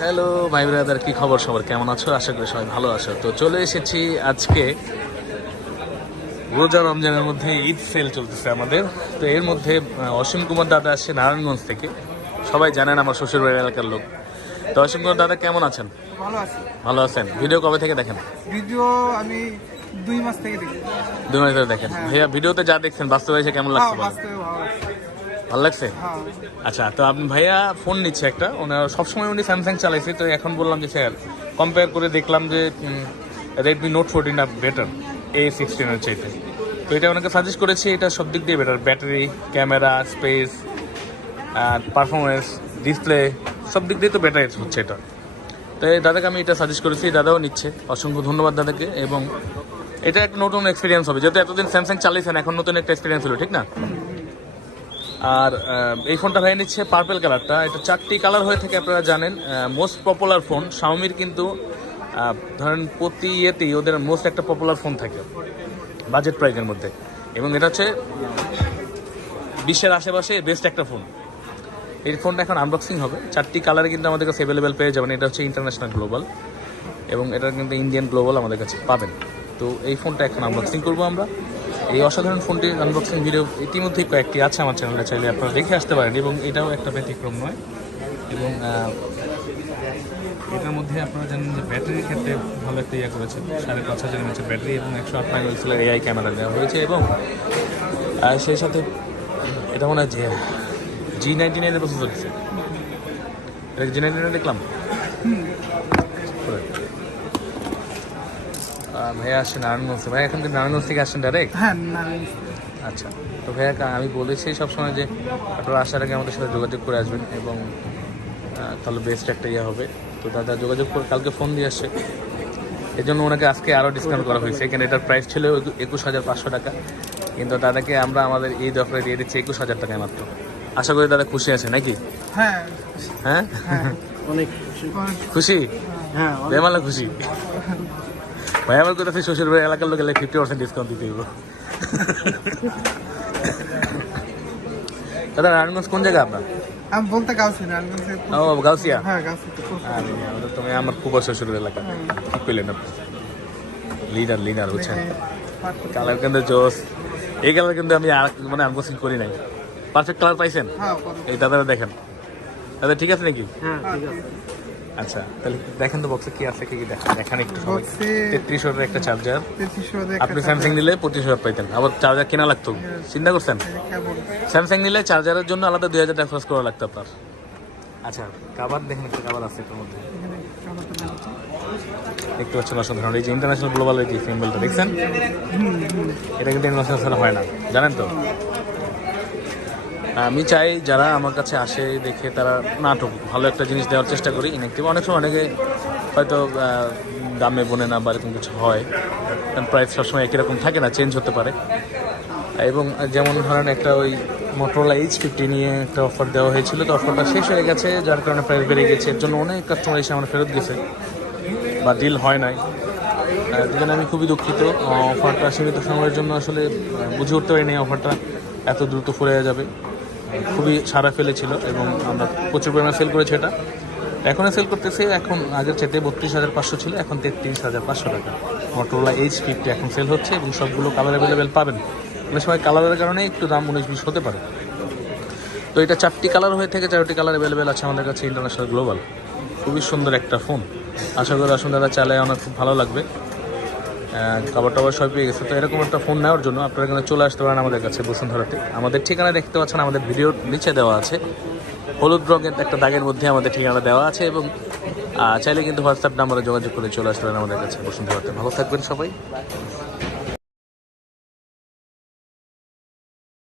Hello ভাই brother কি খবর সবার? কেমন আছো? আশা করি সবাই ভালো আছো। তো চলে এসেছি আজকে রোজা রমজানের মধ্যে ঈদ সেল চলতেছে আমাদের। তো এর মধ্যে অসীম কুমার দাদা আসছে নারায়ণগঞ্জ থেকে। সবাই জানেন আমার শ্বশুর বাড়ির এলাকার লোক। তো অসীম কুমার দাদা কেমন আছেন? ভালো আছি। ভালো আছেন। ভিডিও কবে থেকে দেখেন? ভিডিও আমি দুই মাস থেকে দেখি। দুই মাস ধরে দেখেন। ভাইয়া ভিডিওতে যা দেখছেন বাস্তবে এসে কেমন হ্যাঁ লাগছে? বাস্তবে ভালো লাগছে? আচ্ছা তো আপনি ভাইয়া ফোন নিচ্ছে একটা। ওনার সবসময় উনি স্যামসাং চালাইছে, তো এখন বললাম যে, স্যার কম্পেয়ার করে দেখলাম যে রেডমি নোট ফোরটিনটা বেটার এ সিক্সটিনের চাইতে। তো এটা ওনাকে সাজেস্ট করেছি, এটা সব দিক দিয়ে better battery camera space performance display সব দিক দিয়ে তো বেটার হচ্ছে এটা। তো দাদাকে আমি এটা সাজেস্ট করেছি, দাদাও নিচ্ছে। অসংখ্য ধন্যবাদ দাদাকে, এবং এটা একটা নতুন এক্সপিরিয়েন্স হবে। যেহেতু এতদিন স্যামসাং চালিয়েছেন এখন নতুন একটা এক্সপিরিয়েন্স হলো, ঠিক না? আর এই ফোনটা হয়ে নিচ্ছে পার্পেল কালারটা এটা চারটি কালার হয়ে থাকে আপনারা জানেন। মোস্ট পপুলার ফোন শাওমির কিন্তু ধরেন প্রতি ইয়েতেই ওদের মোস্ট একটা পপুলার ফোন থাকে বাজেট প্রাইজের মধ্যে। এবং এটা হচ্ছে বিশ্বের আশেপাশে বেস্ট একটা ফোন এই ফোনটা এখন আনবক্সিং হবে। চারটি কালারে কিন্তু আমাদের কাছে অ্যাভেলেবেল পেয়ে যাবেন। এটা হচ্ছে ইন্টারন্যাশনাল গ্লোবাল এবং এটা কিন্তু ইন্ডিয়ান গ্লোবাল আমাদের কাছে পাবেন। তো এই ফোনটা এখন আনবক্সিং করব আমরা। এই অসাধারণ ফোনটির আনবক্সিং ভিডিও ইতিমধ্যেই কয়েকটি আছে আমার চ্যানেলে চাইলে আপনারা দেখে আসতে পারেন এবং এটাও একটা ব্যতিক্রম নয়। এবং এটার মধ্যে আপনারা জানেন যে ব্যাটারির ক্ষেত্রে ভালো একটা ইয়ে করেছে সাড়ে পাঁচ হাজার এমএচের ব্যাটারি এবং একশো আট মেগাপিক্সেলের এআই ক্যামেরা দেওয়া হয়েছে এবং সেই সাথে এটা মনে হয় যে জি নাইনটি নাইনের প্রসেসর দিচ্ছে এটা জি নাইনটি নাইন দেখলাম ভাইয়া নারায়ণগঞ্জ থেকে। ভাইয়া এখান থেকে নারায়ণগঞ্জ থেকে আসছেন ডাইরেক্ট হ্যাঁ আচ্ছা তো ভাইয়া কা- আমি বলেছি সবসময় যে আপনারা আসার আগে আমাদের সাথে যোগাযোগ করে আসবেন এবং তাহলে বেস্ট একটা ইয়ে হবে। তো দাদা যোগাযোগ করে কালকে ফোন দিয়ে আসছে। এই জন্য ওনাকে আজকে আরও ডিসকাউন্ট করা হয়েছে। এখানে এটার প্রাইস ছিল একুশ হাজার পাঁচশো টাকা। কিন্তু দাদাকে আমরা আমাদের এই দফায় দিয়ে দিচ্ছি একুশ হাজার টাকায় মাত্র। আশা করি দাদা খুশি আছে নাকি? হ্যাঁ। হ্যাঁ? অনেক খুশি। হ্যাঁ বেমালা খুশি। ভাই আমার কথা শ্বশুর ভাই এলাকার লোক ফিফটি পার্সেন্ট ডিসকাউন্ট দিতে দিব দাদা নারায়ণগঞ্জ কোন জায়গা আপনার? আমি বলতে গাউছি না ও গাউসিয়া হ্যাঁ গাউছি আমাদের তুমি আমার খুব এলাকা। আপনি? লিডার লিডার বুঝছেন? কালার কিন্তু জোস। এই কালার কিন্তু আমি মানে আনবক্সিং করি নাই। পারফেক্ট কালার পাইছেন? হ্যাঁ এই দাদারা দেখেন। দাদা ঠিক আছে নাকি? হ্যাঁ ঠিক আছে। আচ্ছা তাহলে দেখেন তো বক্সে কি আছে কি কি দেখেন দেখান একটু সবাই তেত্রিশ হাজার একটা চার্জার আপনি স্যামসাং নিলে পঁচিশ হাজার পাইতেন। আবার চার্জার কেনা লাগতো। চিন্তা করছেন? স্যামসাং নিলে চার্জারের জন্য আলাদা দুই হাজার টাকা খরচ করা লাগতো আপনার। আচ্ছা কাবার দেখেন একটা কাবার আছে এটার মধ্যে। দেখাচ্ছি। দেখতে পাচ্ছেন অসাধারণ। এই যে ইন্টারন্যাশনাল গ্লোবাল এই যে সিম্বলটা দেখছেন? এটা কিন্তু ইন্টারন্যাশনাল হয় না। জানেন তো? আমি চাই যারা আমার কাছে আসে, দেখে তারা নাটক, ভালো একটা জিনিস দেওয়ার চেষ্টা করি ইনেকটিভ অনেক সময় অনেকে হয়তো দামে বনে না বা এরকম কিছু হয়, কারণ প্রাইস সবসময় একই রকম থাকে না চেঞ্জ হতে পারে। এবং যেমন ধরেন একটা ওই মোটরোলা এইচ ফিফটি নিয়ে একটা অফার দেওয়া হয়েছিল, তো অফারটা শেষ হয়ে গেছে, যার কারণে প্রাইস বেড়ে গেছে। এর জন্য অনেক কাস্টমার এসে আমার ফেরত গেছে, বা ডিল হয় নাই। যেখানে আমি খুবই দুঃখিত। অফারটা সীমিত সময়ের জন্য আসলে বুঝে উঠতে পারিনি অফারটা এত দ্রুত ফুরে যাবে। খুবই সারা ফেলেছিল এবং আমরা প্রচুর পরিমাণে সেল করেছি এটা। এখনও সেল করতেছি, এখন আগের চাইতে বত্রিশ হাজার পাঁচশো ছিল, এখন তেত্রিশ হাজার পাঁচশো টাকা। মোটরোলা এইচ ফিফটি এখন সেল হচ্ছে এবং সবগুলো কালার অ্যাভেলেবেল পাবেন। অনেক সময় কালারের কারণে একটু দাম উনিশ বিশ হতে পারে। তো এটা চারটি কালার হয়ে থেকে, চারটি কালার অ্যাভেলেবেল আছে আমাদের কাছে ইন্টারন্যাশনাল গ্লোবাল খুবই সুন্দর একটা ফোন আশা করি আসুন দাদা চালায় আমার খুব ভালো লাগবে। খাবার টাবার সব পেয়ে গেছে। তো এরকম একটা ফোন নেওয়ার জন্য আপনারা এখানে চলে আসতে পারেন আমাদের কাছে বসুন্ধরাতে। আমাদের ঠিকানা দেখতে পাচ্ছেন, আমাদের ভিডিওর নিচে দেওয়া আছে। হলুদ রঙের একটা দাগের মধ্যে আমাদের ঠিকানা দেওয়া আছে এবং চাইলে কিন্তু হোয়াটসঅ্যাপ নাম্বারে যোগাযোগ করে চলে আসতে পারেন আমাদের কাছে বসুন্ধরাতে। ভালো থাকবেন সবাই।